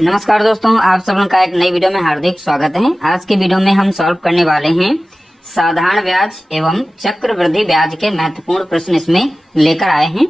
नमस्कार दोस्तों, आप सब लोगों का एक नई वीडियो में हार्दिक स्वागत है। आज के वीडियो में हम सॉल्व करने वाले हैं साधारण ब्याज एवं चक्रवृद्धि ब्याज के महत्वपूर्ण प्रश्न इसमें लेकर आए हैं।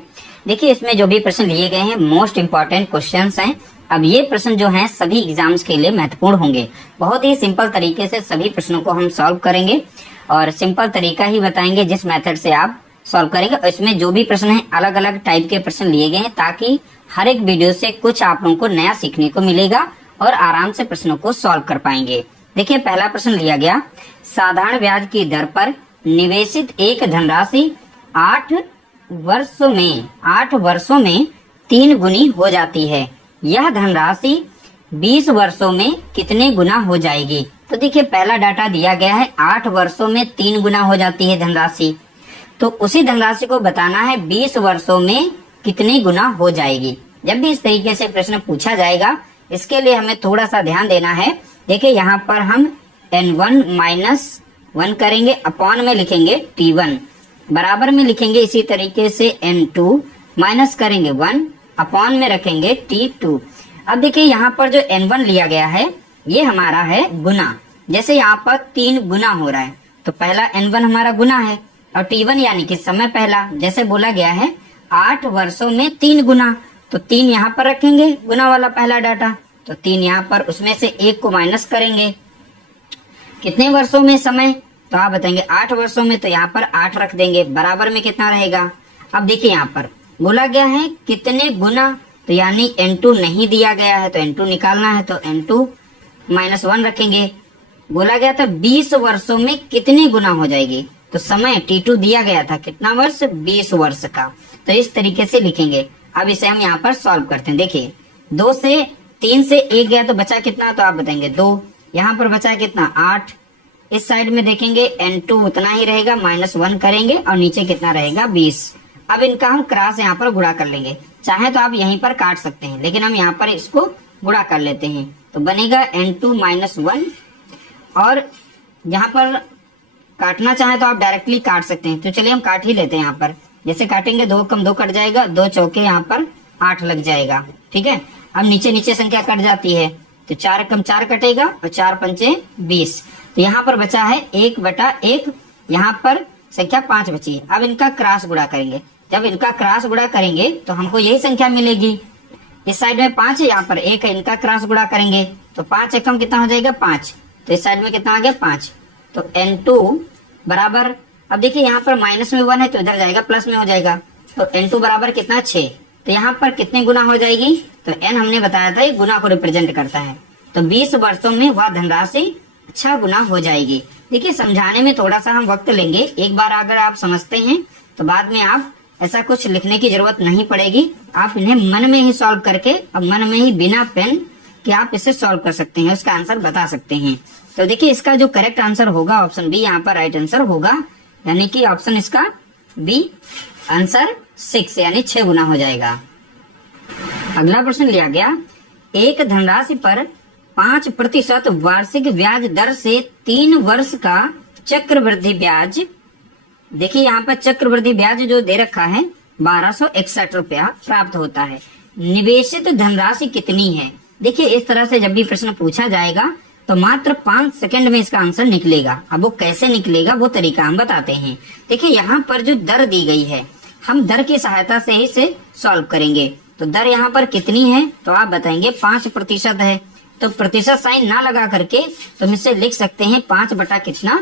देखिए, इसमें जो भी प्रश्न लिए गए हैं मोस्ट इम्पोर्टेंट क्वेश्चंस हैं। अब ये प्रश्न जो हैं सभी एग्जाम्स के लिए महत्वपूर्ण होंगे। बहुत ही सिंपल तरीके से सभी प्रश्नों को हम सॉल्व करेंगे और सिंपल तरीका ही बताएंगे जिस मेथड से आप सॉल्व करेंगे। और इसमें जो भी प्रश्न है अलग अलग टाइप के प्रश्न लिए गए हैं ताकि हर एक वीडियो से कुछ आप लोगों को नया सीखने को मिलेगा और आराम से प्रश्नों को सॉल्व कर पाएंगे। देखिए, पहला प्रश्न लिया गया, साधारण ब्याज की दर पर निवेशित एक धनराशि 8 वर्षों में 3 गुनी हो जाती है। यह धनराशि 20 वर्षों में कितने गुना हो जाएगी? तो देखिए, पहला डाटा दिया गया है 8 वर्षों में 3 गुना हो जाती है धनराशि। तो उसी धनराशि को बताना है 20 वर्षों में कितनी गुना हो जाएगी। जब भी इस तरीके से प्रश्न पूछा जाएगा, इसके लिए हमें थोड़ा सा ध्यान देना है। देखिए, यहाँ पर हम n1 माइनस 1 करेंगे, अपॉन में लिखेंगे t1, बराबर में लिखेंगे इसी तरीके से n2 माइनस करेंगे 1, अपॉन में रखेंगे t2। अब देखिए, यहाँ पर जो n1 लिया गया है ये हमारा है गुना। जैसे यहाँ पर 3 गुना हो रहा है तो पहला n1 हमारा गुना है और t1 यानी कि समय पहला। जैसे बोला गया है 8 वर्षों में 3 गुना, तो 3 यहाँ पर रखेंगे गुना वाला पहला डाटा, तो 3 यहाँ पर, उसमें से 1 को माइनस करेंगे। कितने वर्षों में समय? तो आप बताएंगे 8 वर्षों में, तो यहाँ पर 8 रख देंगे, बराबर में कितना रहेगा? अब देखिए, यहाँ पर बोला गया है कितने गुना, तो यानी n2 नहीं दिया गया है तो n2 निकालना है, तो n2 माइनस 1 रखेंगे। बोला गया था 20 वर्षों में कितनी गुना हो जाएगी, तो समय t2 दिया गया था, कितना वर्ष? 20 वर्ष का। तो इस तरीके से लिखेंगे। अब इसे हम यहाँ पर सॉल्व करते हैं। देखिए, 3 से 1 गया तो बचा कितना? तो आप बताएंगे 2। यहाँ पर बचा कितना? 8। इस साइड में देखेंगे n2 उतना ही रहेगा, माइनस 1 करेंगे और नीचे कितना रहेगा? 20। अब इनका हम क्रॉस यहाँ पर गुणा कर लेंगे। चाहे तो आप यहीं पर काट सकते हैं, लेकिन हम यहाँ पर इसको गुणा कर लेते हैं, तो बनेगा n2 माइनस 1। और यहाँ पर काटना चाहे तो आप डायरेक्टली काट सकते हैं, तो चलिए हम काट ही लेते हैं। यहाँ पर जैसे काटेंगे 2 कम 2 कट जाएगा, 2 चौके यहाँ पर 8 लग जाएगा। ठीक है, अब नीचे संख्या कट जाती है, तो 4 कम 4 कटेगा और 4 पंचे 20। तो यहाँ पर बचा है 1/1, यहाँ पर संख्या 5 बची। अब इनका क्रॉस गुणा करेंगे। जब इनका क्रॉस गुणा करेंगे तो हमको यही संख्या मिलेगी। इस साइड में 5 है, यहाँ पर 1 है, इनका क्रॉस गुणा करेंगे तो 5 एकम कितना हो जाएगा? 5। तो इस साइड में कितना आ गया? 5। तो n2 बराबर, अब देखिए यहाँ पर माइनस में 1 है तो इधर जाएगा प्लस में हो जाएगा, तो n2 बराबर कितना? 6। तो यहाँ पर कितने गुना हो जाएगी? तो n हमने बताया था ये गुना को रिप्रेजेंट करता है, तो 20 वर्षों में वह धनराशि 6 गुना हो जाएगी। देखिए, समझाने में थोड़ा सा हम वक्त लेंगे। एक बार अगर आप समझते हैं तो बाद में आप ऐसा कुछ लिखने की जरूरत नहीं पड़ेगी। आप इन्हें मन में ही सॉल्व करके, अब मन में ही बिना पेन के आप इसे सॉल्व कर सकते हैं, उसका आंसर बता सकते हैं। तो देखिए, इसका जो करेक्ट आंसर होगा ऑप्शन बी यहाँ पर राइट आंसर होगा, यानी कि ऑप्शन इसका बी आंसर 6 यानी 6 गुना हो जाएगा। अगला प्रश्न लिया गया, एक धनराशि पर 5% वार्षिक ब्याज दर से 3 वर्ष का चक्रवृद्धि ब्याज। देखिए, यहाँ पर चक्रवृद्धि ब्याज जो दे रखा है 1261 रुपया प्राप्त होता है। निवेशित धनराशि कितनी है? देखिए, इस तरह से जब भी प्रश्न पूछा जाएगा तो मात्र 5 सेकंड में इसका आंसर निकलेगा। अब वो कैसे निकलेगा वो तरीका हम बताते हैं। देखिए, यहाँ पर जो दर दी गई है, हम दर की सहायता से ही इसे सॉल्व करेंगे। तो दर यहाँ पर कितनी है? तो आप बताएंगे 5% है, तो प्रतिशत साइन ना लगा करके तुम इसे लिख सकते हैं 5 बटा कितना?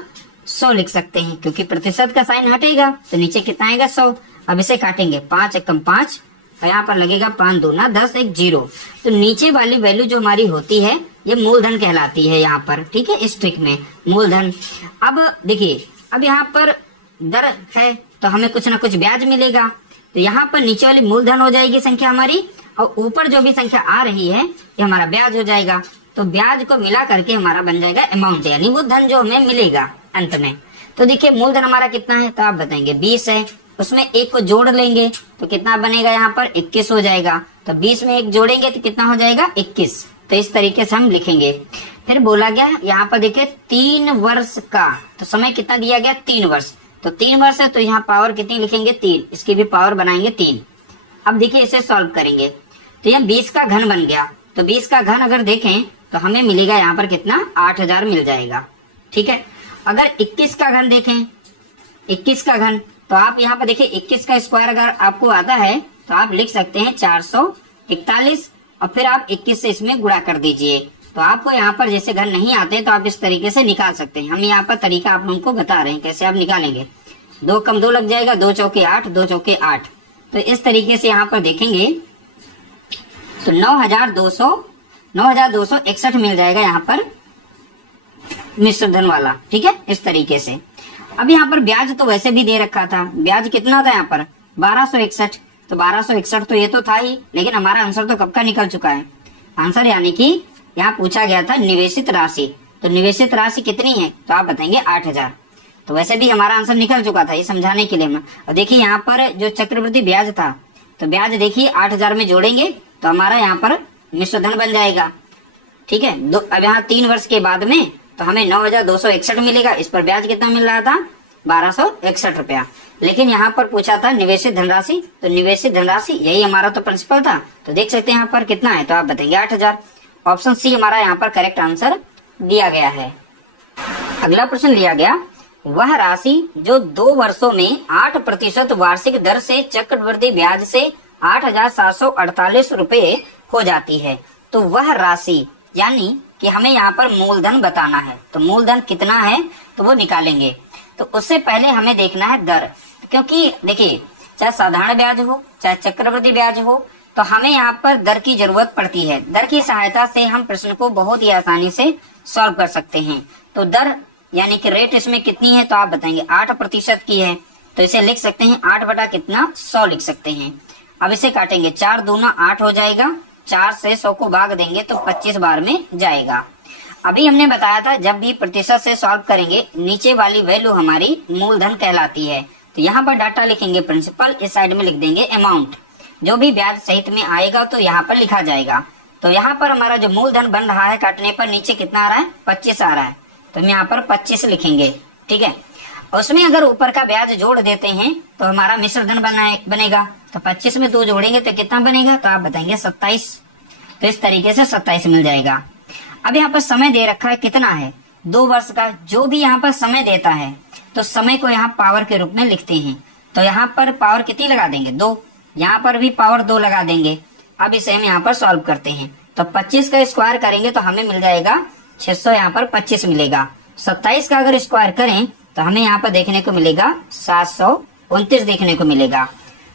100 लिख सकते हैं, क्योंकि प्रतिशत का साइन हटेगा तो नीचे कितना आएगा? 100। अब इसे काटेंगे, 5 एकम 5 और यहाँ पर लगेगा 5 दूना 10 1 0। तो नीचे वाली वैल्यू जो हमारी होती है ये मूलधन कहलाती है यहाँ पर। ठीक है, इस ट्रिक में मूलधन। अब देखिए, अब यहाँ पर दर है तो हमें कुछ ना कुछ ब्याज मिलेगा, तो यहाँ पर नीचे वाली मूलधन हो जाएगी संख्या हमारी, और ऊपर जो भी संख्या आ रही है ये हमारा ब्याज हो जाएगा। तो ब्याज को मिला करके हमारा बन जाएगा अमाउंट, यानी वो धन जो हमें मिलेगा अंत में। तो देखिए, मूलधन हमारा कितना है? तो आप बताएंगे 20 है, उसमें 1 को जोड़ लेंगे तो कितना बनेगा? यहाँ पर 21 हो जाएगा। तो 20 में 1 जोड़ेंगे तो कितना हो जाएगा? 21। तो इस तरीके से हम लिखेंगे। फिर बोला गया यहाँ पर देखिए 3 वर्ष का, तो समय कितना दिया गया? 3 वर्ष। तो 3 वर्ष है तो यहाँ पावर कितनी लिखेंगे? 3। इसकी भी पावर बनाएंगे 3। अब देखिए, इसे सॉल्व करेंगे तो यहाँ 20 का घन बन गया, तो 20 का घन अगर देखें तो हमें मिलेगा यहाँ पर कितना, 8000 मिल जाएगा। ठीक है, अगर 21 का घन देखें, 21 का घन, तो आप यहाँ पर देखिए 21 का स्क्वायर अगर आपको आता है तो आप लिख सकते हैं 441, और फिर आप 21 से इसमें गुणा कर दीजिए। तो आपको यहाँ पर जैसे घन नहीं आते तो आप इस तरीके से निकाल सकते हैं। हम यहाँ पर तरीका आप लोगों को बता रहे हैं कैसे आप निकालेंगे। 2 कम 2 लग जाएगा, 2 चौके 8, 2 चौके 8। तो इस तरीके से यहाँ पर देखेंगे तो 9261 मिल जाएगा यहाँ पर मिश्र धन वाला। ठीक है, इस तरीके से। अब यहाँ पर ब्याज तो वैसे भी दे रखा था, ब्याज कितना था यहाँ पर 1261। तो 1261 तो ये तो था ही, लेकिन हमारा आंसर तो कब का निकल चुका है आंसर, यानी कि यहाँ पूछा गया था निवेशित राशि। तो निवेशित राशि कितनी है, तो आप बताएंगे 8000। तो वैसे भी हमारा आंसर निकल चुका था, ये समझाने के लिए। और देखिए यहाँ पर जो चक्रवृद्धि ब्याज था, तो ब्याज देखिए 8000 में जोड़ेंगे तो हमारा यहाँ पर मिश्र धन बन जाएगा। ठीक है, अब यहाँ 3 वर्ष के बाद में तो हमें 9261 मिलेगा। इस पर ब्याज कितना मिल रहा था, 1261 रुपया। लेकिन यहाँ पर पूछा था निवेशित धनराशि, तो निवेशित धनराशि यही हमारा तो प्रिंसिपल था। तो देख सकते हैं यहाँ पर कितना है, तो आप बताएंगे 8000। ऑप्शन सी हमारा यहाँ पर करेक्ट आंसर दिया गया है। अगला प्रश्न लिया गया, वह राशि जो 2 वर्षों में 8% वार्षिक दर से चक्रवृद्धि ब्याज से 8748 रुपए हो जाती है। तो वह राशि यानी कि हमें यहाँ पर मूलधन बताना है। तो मूलधन कितना है तो वो निकालेंगे। तो उससे पहले हमें देखना है दर, क्योंकि देखिए चाहे साधारण ब्याज हो चाहे चक्रवृद्धि ब्याज हो, तो हमें यहाँ पर दर की जरूरत पड़ती है। दर की सहायता से हम प्रश्न को बहुत ही आसानी से सॉल्व कर सकते हैं। तो दर यानी कि रेट इसमें कितनी है, तो आप बताएंगे 8% की है। तो इसे लिख सकते हैं 8 बटा कितना 100 लिख सकते हैं। अब इसे काटेंगे, 4 दूना 8 हो जाएगा, 4 से 100 को भाग देंगे तो 25 बार में जाएगा। अभी हमने बताया था जब भी प्रतिशत से सॉल्व करेंगे नीचे वाली वैल्यू हमारी मूलधन कहलाती है। तो यहाँ पर डाटा लिखेंगे प्रिंसिपल, इस साइड में लिख देंगे अमाउंट। जो भी ब्याज सहित में आएगा तो यहाँ पर लिखा जाएगा। तो यहाँ पर हमारा जो मूलधन बन रहा है काटने पर नीचे कितना आ रहा है, 25 आ रहा है। तो हम यहाँ पर 25 लिखेंगे। ठीक है, उसमें अगर ऊपर का ब्याज जोड़ देते हैं तो हमारा मिश्र धन बनेगा। तो 25 में 2 जोड़ेंगे तो कितना बनेगा, तो आप बताएंगे 27। तो इस तरीके से 27 मिल जाएगा। अब यहाँ पर समय दे रखा है कितना है, 2 वर्ष का। जो भी यहाँ पर समय देता है तो समय को यहाँ पावर के रूप में लिखते हैं। तो यहाँ पर पावर कितनी लगा देंगे, 2। यहाँ पर भी पावर 2 लगा देंगे। अब इसे हम यहाँ पर सॉल्व करते हैं। तो 25 का स्क्वायर करेंगे तो हमें मिल जाएगा 600, यहाँ पर 25 मिलेगा। 27 का अगर स्क्वायर करें तो हमें यहाँ पर देखने को मिलेगा 729 देखने को मिलेगा।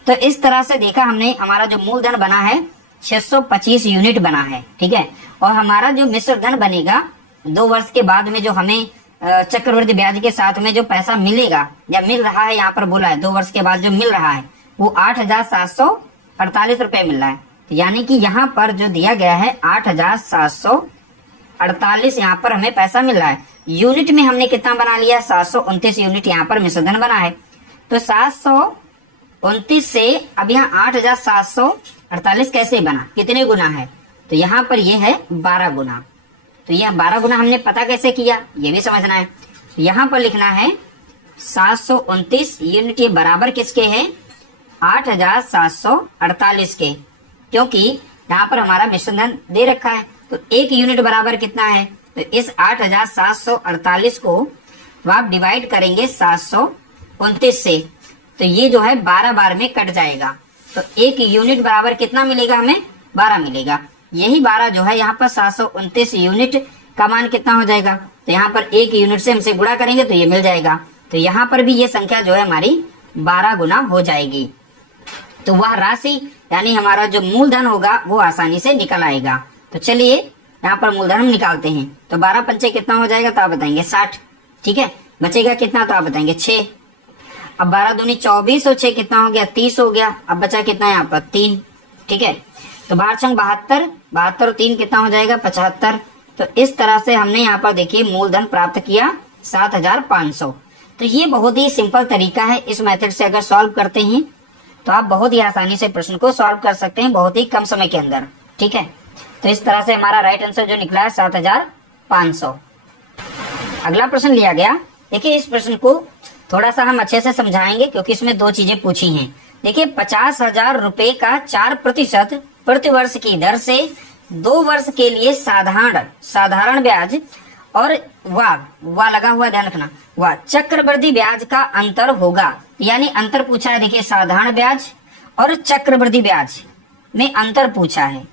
तो इस तरह से देखा हमने, हमारा जो मूलधन बना है 625 यूनिट बना है। ठीक है, और हमारा जो मिश्र धन बनेगा 2 वर्ष के बाद में जो हमें चक्रवृद्धि ब्याज के साथ में जो पैसा मिलेगा या मिल रहा है, यहाँ पर बोला है 2 वर्ष के बाद जो मिल रहा है वो 8748 रुपए मिल रहा है। तो यानी कि यहाँ पर जो दिया गया है 8748 यहाँ पर हमें पैसा मिल रहा है। यूनिट में हमने कितना बना लिया, 729 यूनिट यहाँ पर मिश्र धन बना है। तो 729 से अब यहाँ 8748 कैसे बना, कितने गुना है, तो यहाँ पर ये है 12 गुना। तो यह 12 गुना हमने पता कैसे किया ये भी समझना है। तो यहाँ पर लिखना है 729 यूनिट, ये बराबर किसके है, 8748 के, क्योंकि यहाँ पर हमारा मिश्र धन दे रखा है। तो 1 यूनिट बराबर कितना है, तो इस 8748 को आप डिवाइड करेंगे 729 से, तो ये जो है 12 बार में कट जाएगा। तो 1 यूनिट बराबर कितना मिलेगा, हमें 12 मिलेगा। यही 12 जो है यहाँ पर 729 यूनिट का मान कितना हो जाएगा, तो यहाँ पर 1 यूनिट से हमसे गुणा करेंगे तो ये मिल जाएगा। तो यहाँ पर भी ये संख्या जो है हमारी 12 गुना हो जाएगी। तो वह राशि यानी हमारा जो मूलधन होगा वो आसानी से निकल आएगा। तो चलिए यहाँ पर मूलधन हम निकालते हैं। तो 12 पंचे कितना हो जाएगा, तो आप बताएंगे 60। ठीक है, बचेगा कितना, तो आप बताएंगे 6। अब 12 दूनी 24 और 6 कितना हो गया, 30 हो गया। अब बचा कितना यहाँ पर 3। ठीक है, तो 12 छंग 72, 72 और 3 कितना हो जाएगा 75। तो इस तरह से हमने यहाँ पर देखिए मूलधन प्राप्त किया 7500। तो ये बहुत ही सिंपल तरीका है। इस मेथड से अगर सॉल्व करते हैं तो आप बहुत ही आसानी से प्रश्न को सॉल्व कर सकते हैं बहुत ही कम समय के अंदर। ठीक है, तो इस तरह से हमारा राइट आंसर जो निकला है 7500। अगला प्रश्न लिया गया, देखिए इस प्रश्न को थोड़ा सा हम अच्छे से समझाएंगे क्योंकि इसमें 2 चीजें पूछी हैं। देखिए 50,000 रुपए का 4% प्रतिवर्ष की दर से 2 वर्ष के लिए साधारण ब्याज और वा लगा हुआ, ध्यान रखना, वा चक्रवृद्धि ब्याज का अंतर होगा। यानी अंतर पूछा है, देखिए साधारण ब्याज और चक्रवृद्धि ब्याज में अंतर पूछा है।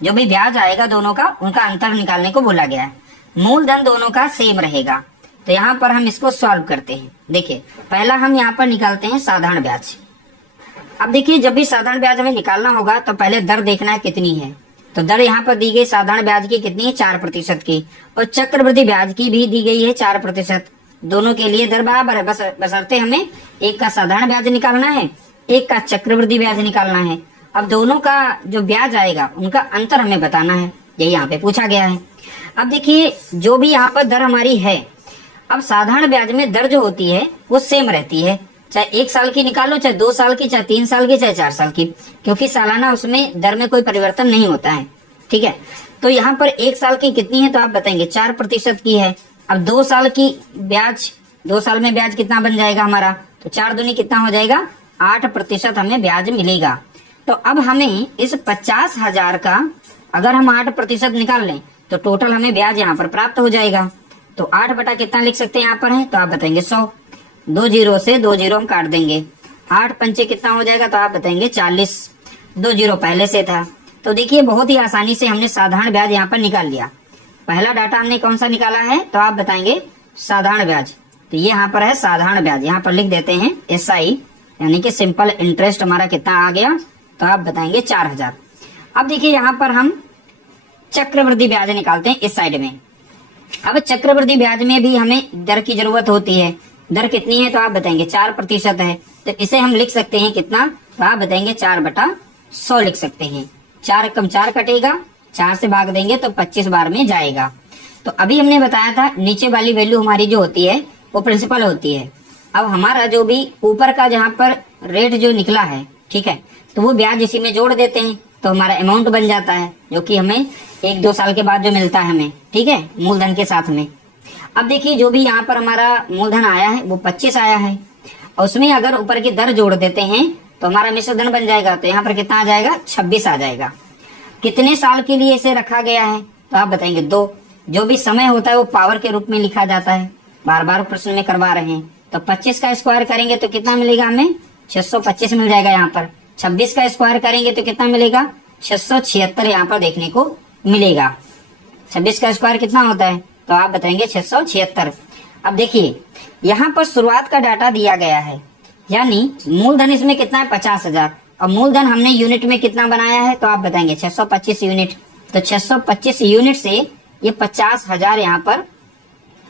जो भी ब्याज आएगा दोनों का, उनका अंतर निकालने को बोला गया है। मूलधन दोनों का सेम रहेगा। तो यहाँ पर हम इसको सॉल्व करते हैं। देखिए पहला हम यहाँ पर निकालते हैं साधारण ब्याज। अब देखिए जब भी साधारण ब्याज हमें निकालना होगा तो पहले दर देखना है कितनी है। तो दर यहाँ पर दी गई साधारण ब्याज की कितनी है, 4% की, और चक्रवृद्धि ब्याज की भी दी गई है 4%। दोनों के लिए दर बराबर है, बशर्ते हमें एक का साधारण ब्याज निकालना है, एक का चक्रवृद्धि ब्याज निकालना है। अब दोनों का जो ब्याज आएगा उनका अंतर हमें बताना है, यही यहाँ पे पूछा गया है। अब देखिए जो भी यहाँ पर दर हमारी है, अब साधारण ब्याज में दर जो होती है वो सेम रहती है, चाहे 1 साल की निकालो, चाहे 2 साल की, चाहे 3 साल की, चाहे 4 साल की, क्योंकि सालाना उसमें दर में कोई परिवर्तन नहीं होता है। ठीक है, तो यहाँ पर 1 साल की कितनी है तो आप बताएंगे 4% की है। अब 2 साल की ब्याज, 2 साल में ब्याज कितना बन जाएगा हमारा, तो 4 दूनी कितना हो जाएगा, 8% हमें ब्याज मिलेगा। तो अब हमें इस 50,000 का अगर हम 8% निकाल लें तो टोटल हमें ब्याज यहाँ पर प्राप्त हो जाएगा। तो 8 बटा कितना लिख सकते हैं यहाँ पर है, तो आप बताएंगे 100। 2 जीरो से 2 जीरो हम काट देंगे, 8 पंचे कितना हो जाएगा, तो आप बताएंगे 40। 2 जीरो पहले से था। तो देखिए बहुत ही आसानी से हमने साधारण ब्याज यहाँ पर निकाल लिया। पहला डाटा हमने कौन सा निकाला है, तो आप बताएंगे साधारण ब्याज। तो ये यहाँ पर है साधारण ब्याज, यहाँ पर लिख देते हैं SI, यानी कि सिंपल इंटरेस्ट हमारा कितना आ गया, तो आप बताएंगे 4000। अब देखिए यहाँ पर हम चक्रवृद्धि ब्याज निकालते हैं इस साइड में। अब चक्रवृद्धि ब्याज में भी हमें दर की जरूरत होती है। दर कितनी है तो आप बताएंगे 4% है। तो इसे हम लिख सकते हैं कितना, तो आप बताएंगे 4/100 लिख सकते हैं। 4 कम 4 कटेगा, 4 से भाग देंगे तो 25 बार में जाएगा। तो अभी हमने बताया था नीचे वाली वैल्यू हमारी जो होती है वो प्रिंसिपल होती है। अब हमारा जो भी ऊपर का जहाँ पर रेट जो निकला है, ठीक है, तो वो ब्याज इसी में जोड़ देते हैं तो हमारा अमाउंट बन जाता है, जो कि हमें 1-2 साल के बाद जो मिलता है हमें, ठीक है, मूलधन के साथ में। अब देखिए जो भी यहाँ पर हमारा मूलधन आया है वो 25 आया है, और उसमें अगर ऊपर की दर जोड़ देते हैं तो हमारा मिश्र धन बन जाएगा। तो यहाँ पर कितना आ जाएगा, 26 आ जाएगा। कितने साल के लिए इसे रखा गया है तो आप बताएंगे 2। जो भी समय होता है वो पावर के रूप में लिखा जाता है, बार बार प्रश्न में करवा रहे हैं। तो 25 का स्क्वायर करेंगे तो कितना मिलेगा हमें, 625 मिल जाएगा यहाँ पर। 26 का स्क्वायर करेंगे तो कितना मिलेगा, 676 यहाँ पर देखने को मिलेगा। 26 का स्क्वायर कितना होता है तो आप बताएंगे 676। अब देखिए यहाँ पर शुरुआत का डाटा दिया गया है, यानी मूलधन इसमें कितना है 50,000, और मूलधन हमने यूनिट में कितना बनाया है तो आप बताएंगे 625 यूनिट। तो 625 यूनिट से ये 50,000 यहाँ पर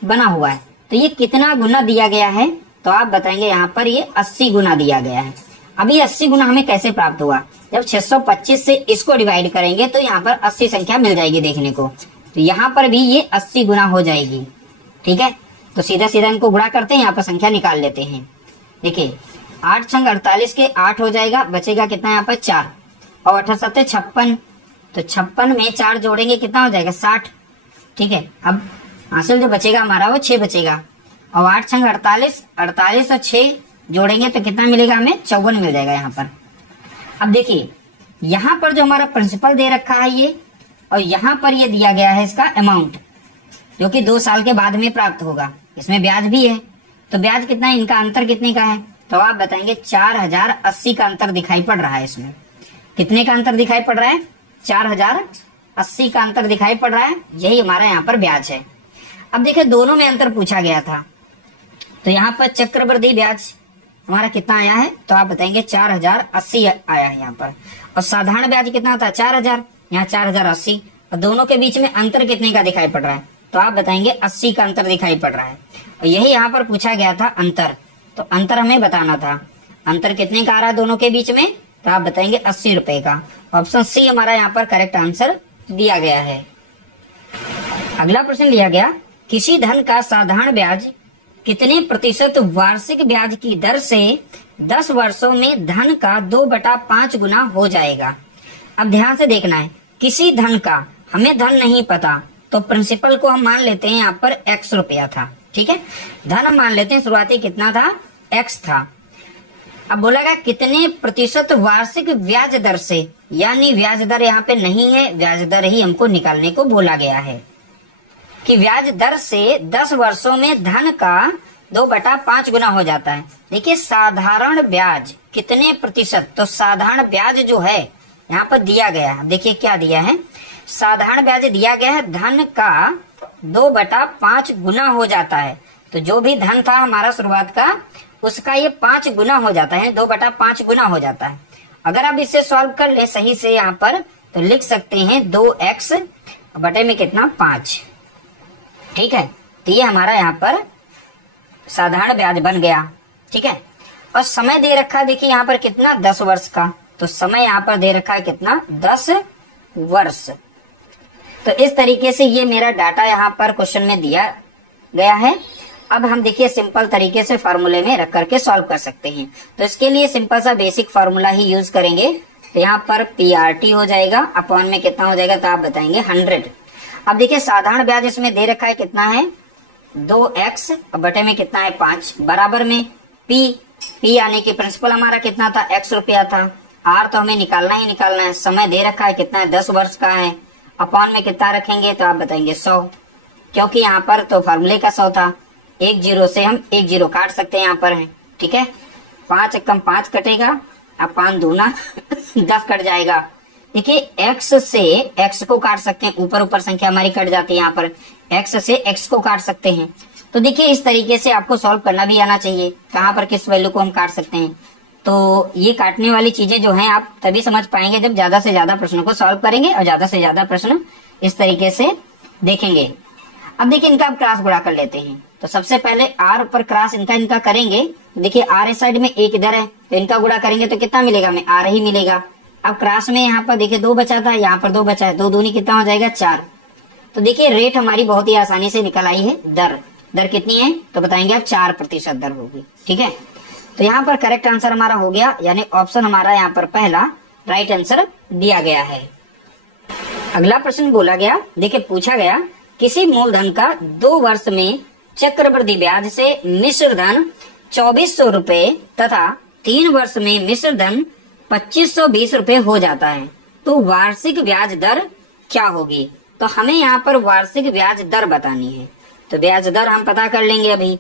बना हुआ है। तो ये कितना गुना दिया गया है तो आप बताएंगे यहाँ पर ये 80 गुना दिया गया है। अब ये 80 गुना हमें कैसे प्राप्त हुआ, जब 625 से इसको डिवाइड करेंगे तो यहाँ पर 80 संख्या मिल जाएगी देखने को। तो यहाँ पर भी ये 80 गुना हो जाएगी, ठीक है। तो सीधा सीधा इनको गुणा करते हैं, यहाँ पर संख्या निकाल लेते हैं। देखिए 8 छंग 48 के 8 हो जाएगा, बचेगा कितना यहाँ पर 4, और 8 7 56। तो 56 में 4 जोड़ेंगे कितना हो जाएगा 60, ठीक है। अब हासिल जो बचेगा हमारा वो 6 बचेगा, और 8 छंग 48, 48 और 6 जोड़ेंगे तो कितना मिलेगा हमें, 54 मिल जाएगा यहाँ पर। अब देखिए यहाँ पर जो हमारा प्रिंसिपल दे रखा है ये, और यहाँ पर ये दिया गया है इसका अमाउंट, जो कि 2 साल के बाद में प्राप्त होगा। इसमें ब्याज भी है, तो ब्याज कितना है, इनका अंतर कितने का है तो आप बताएंगे 4080 का अंतर दिखाई पड़ रहा है। इसमें कितने का अंतर दिखाई पड़ रहा है, 4080 का अंतर दिखाई पड़ रहा है। यही हमारा यहाँ पर ब्याज है। अब देखिए दोनों में अंतर पूछा गया था, तो यहाँ पर चक्रवृद्धि ब्याज हमारा कितना आया है तो आप बताएंगे 4080 आया है यहाँ पर, और साधारण ब्याज कितना था 4000, यहाँ 4080, और दोनों के बीच में अंतर कितने का दिखाई पड़ रहा है तो आप बताएंगे 80 का अंतर दिखाई पड़ रहा है। और यही यहाँ पर पूछा गया था अंतर, तो अंतर हमें बताना था। अंतर कितने का आ रहा है दोनों के बीच में तो आप बताएंगे 80 रुपए का। ऑप्शन सी हमारा यहाँ पर करेक्ट आंसर दिया गया है। अगला प्रश्न लिया गया, किसी धन का साधारण ब्याज कितने प्रतिशत वार्षिक ब्याज की दर से 10 वर्षों में धन का 2/5 गुना हो जाएगा। अब ध्यान से देखना है, किसी धन का, हमें धन नहीं पता, तो प्रिंसिपल को हम मान लेते हैं यहाँ पर X रुपया था, ठीक है। धन हम मान लेते हैं शुरुआती कितना था, X था। अब बोला गया कितने प्रतिशत वार्षिक ब्याज दर से, यानी ब्याज दर यहाँ पे नहीं है, ब्याज दर ही हमको निकालने को बोला गया है कि ब्याज दर से 10 वर्षों में धन का 2/5 गुना हो जाता है। देखिए साधारण ब्याज कितने प्रतिशत, तो साधारण ब्याज जो है यहाँ पर दिया गया है, देखिए क्या दिया है, साधारण ब्याज दिया गया है धन का 2/5 गुना हो जाता है। तो जो भी धन था हमारा शुरुआत का, उसका ये 5 गुना हो जाता है, 2/5 गुना हो जाता है। अगर आप इसे सॉल्व कर ले सही से यहाँ पर, तो लिख सकते हैं 2x बटे में कितना 5। ठीक है, तो ये हमारा यहाँ पर साधारण ब्याज बन गया। ठीक है, और समय दे रखा है देखिए यहाँ पर कितना 10 वर्ष का, तो समय यहाँ पर दे रखा है कितना 10 वर्ष। तो इस तरीके से ये मेरा डाटा यहाँ पर क्वेश्चन में दिया गया है। अब हम देखिए सिंपल तरीके से फार्मूले में रख करके सॉल्व कर सकते हैं। तो इसके लिए सिंपल सा बेसिक फार्मूला ही यूज करेंगे। तो यहाँ पर PRT हो जाएगा, अपॉन में कितना हो जाएगा तो आप बताएंगे 100। अब देखिए साधारण ब्याज इसमें दे रखा है कितना है 2x बटे में कितना है 5, बराबर में P यानी कि प्रिंसिपल हमारा कितना था x रुपया था, R तो हमें निकालना ही निकालना है, समय दे रखा है कितना है 10 वर्ष का है, अपॉन में कितना रखेंगे तो आप बताएंगे 100, क्योंकि यहाँ पर तो फार्मूले का 100 था। 1 0 से हम 1 0 काट सकते हैं यहाँ पर है। ठीक है, 5 कम 5 कटेगा, अब 5 दूना 10 कट जाएगा। देखिए x से x को काट सकते हैं, ऊपर ऊपर संख्या हमारी कट जाती है, यहाँ पर x से x को काट सकते हैं। तो देखिए इस तरीके से आपको सॉल्व करना भी आना चाहिए, कहाँ पर किस वैल्यू को हम काट सकते हैं। तो ये काटने वाली चीजें जो हैं आप तभी समझ पाएंगे जब ज्यादा से ज्यादा प्रश्नों को सॉल्व करेंगे और ज्यादा से ज्यादा प्रश्न इस तरीके से देखेंगे। अब देखिए इनका क्रॉस गुणा कर लेते हैं। तो सबसे पहले R पर क्रॉस इनका करेंगे। देखिए R इस साइड में 1 इधर है, तो इनका गुणा करेंगे तो कितना मिलेगा, हमें R ही मिलेगा। अब क्रॉस में यहाँ पर देखिए 2 बचा था, यहाँ पर 2 बचा है, 2 दूनी कितना हो जाएगा 4। तो देखिए रेट हमारी बहुत ही आसानी से निकल आई है। दर कितनी है तो बताएंगे आप 4% दर होगी। ठीक है, तो यहाँ पर करेक्ट आंसर हमारा हो गया, यानी ऑप्शन हमारा यहाँ पर पहला राइट आंसर दिया गया है। अगला प्रश्न बोला गया, देखिए पूछा गया किसी मूलधन का 2 वर्ष में चक्रवृद्धि ब्याज से मिश्र धन 2400 रुपए तथा 3 वर्ष में मिश्र धन 2520 रुपए हो जाता है, तो वार्षिक ब्याज दर क्या होगी। तो हमें यहाँ पर वार्षिक ब्याज दर बतानी है। तो ब्याज दर हम पता कर लेंगे।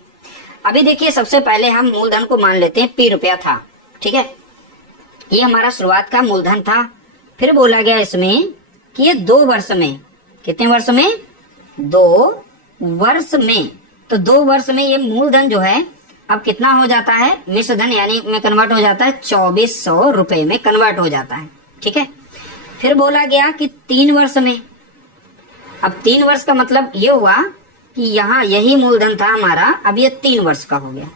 अभी देखिए सबसे पहले हम मूलधन को मान लेते हैं P रुपया था। ठीक है, ये हमारा शुरुआत का मूलधन था। फिर बोला गया इसमें कि ये 2 वर्ष में, कितने वर्ष में 2 वर्ष में, तो 2 वर्ष में ये मूलधन जो है अब कितना हो जाता है मिश्र धन, यानी में कन्वर्ट हो जाता है 2400 रुपए में कन्वर्ट हो जाता है। ठीक है, फिर बोला गया कि 3 वर्ष में, अब 3 वर्ष का मतलब ये हुआ कि यहाँ यही मूलधन था हमारा, अब ये 3 वर्ष का हो गया।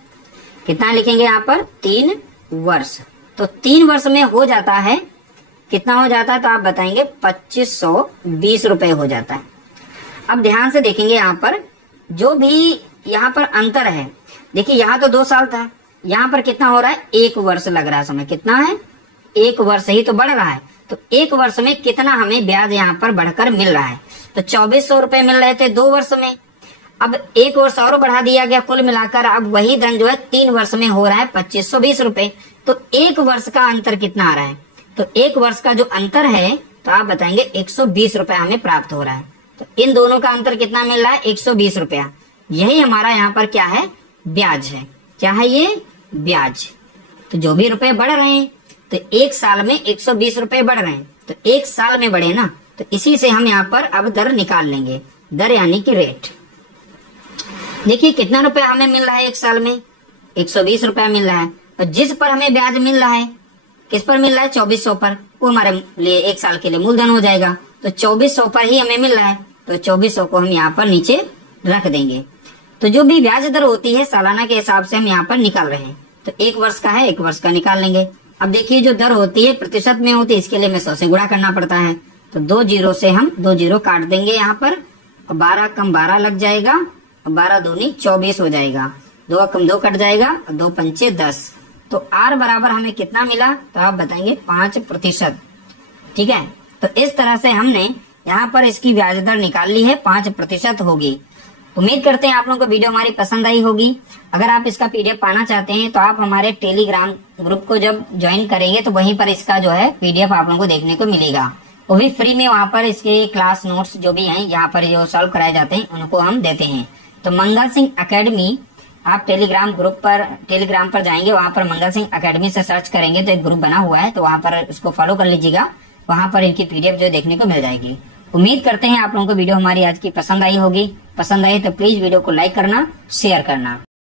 कितना लिखेंगे यहाँ पर 3 वर्ष, तो 3 वर्ष में हो जाता है कितना हो जाता है तो आप बताएंगे 2520 रुपए हो जाता है। अब ध्यान से देखेंगे यहाँ पर जो भी यहाँ पर अंतर है, देखिए यहाँ तो 2 साल था, यहाँ पर कितना हो रहा है 1 वर्ष लग रहा है, समय कितना है 1 वर्ष ही तो बढ़ रहा है। तो 1 वर्ष में कितना हमें ब्याज यहाँ पर बढ़कर मिल रहा है, तो 2400 रुपए मिल रहे थे 2 वर्ष में, अब 1 वर्ष और बढ़ा दिया गया, कुल मिलाकर अब वही धन जो है 3 वर्ष में हो रहा है 2520 रुपए। तो 1 वर्ष का अंतर कितना आ रहा है, तो 1 वर्ष का जो अंतर है तो आप बताएंगे 120 रुपया हमें प्राप्त हो रहा है। तो इन दोनों का अंतर कितना मिल रहा है 120 रुपया, यही हमारा यहाँ पर क्या है ब्याज है। क्या है ये ब्याज। तो जो भी रुपए बढ़ रहे हैं तो 1 साल में 120 रुपए बढ़ रहे हैं, तो 1 साल में बढ़े ना, तो इसी से हम यहाँ पर अब दर निकाल लेंगे, दर यानी कि रेट। देखिए कितना रुपया हमें मिल रहा है 1 साल में 120 रुपया मिल रहा है, और जिस पर हमें ब्याज मिल रहा है किस पर मिल रहा है 2400 पर, वो हमारे लिए 1 साल के लिए मूलधन हो जाएगा। तो 2400 पर ही हमें मिल रहा है, तो 2400 को हम यहाँ पर नीचे रख देंगे। तो जो भी ब्याज दर होती है सालाना के हिसाब से हम यहाँ पर निकाल रहे हैं, तो 1 वर्ष का है 1 वर्ष का निकाल लेंगे। अब देखिए जो दर होती है प्रतिशत में होती है, इसके लिए हमें 100 से गुणा करना पड़ता है, तो 2 0 से हम 2 0 काट देंगे यहाँ पर, और 12 कम 12 लग जाएगा, और 12 दूनी 24 हो जाएगा, 2 कम 2 कट जाएगा, और 2 पंचे 10। तो R बराबर हमें कितना मिला तो आप बताएंगे 5%। ठीक है, तो इस तरह से हमने यहाँ पर इसकी ब्याज दर निकाल ली है 5% होगी। उम्मीद करते हैं आप लोगों को वीडियो हमारी पसंद आई होगी। अगर आप इसका पीडीएफ पाना चाहते हैं तो आप हमारे टेलीग्राम ग्रुप को जब ज्वाइन करेंगे तो वहीं पर इसका जो है पीडीएफ आप लोगों को देखने को मिलेगा। वो भी फ्री में, वहाँ पर इसके क्लास नोट्स जो भी हैं यहाँ पर जो सॉल्व कराए जाते हैं उनको हम देते हैं। तो मंगल सिंह एकेडमी, आप टेलीग्राम पर जाएंगे, वहाँ पर मंगल सिंह एकेडमी से सर्च करेंगे तो एक ग्रुप बना हुआ है, तो वहाँ पर उसको फॉलो कर लीजिएगा। वहाँ पर इनकी पीडीएफ जो देखने को मिल जाएगी। उम्मीद करते हैं आप लोगों को वीडियो हमारी आज की पसंद आई होगी। पसंद आई तो प्लीज वीडियो को लाइक करना, शेयर करना।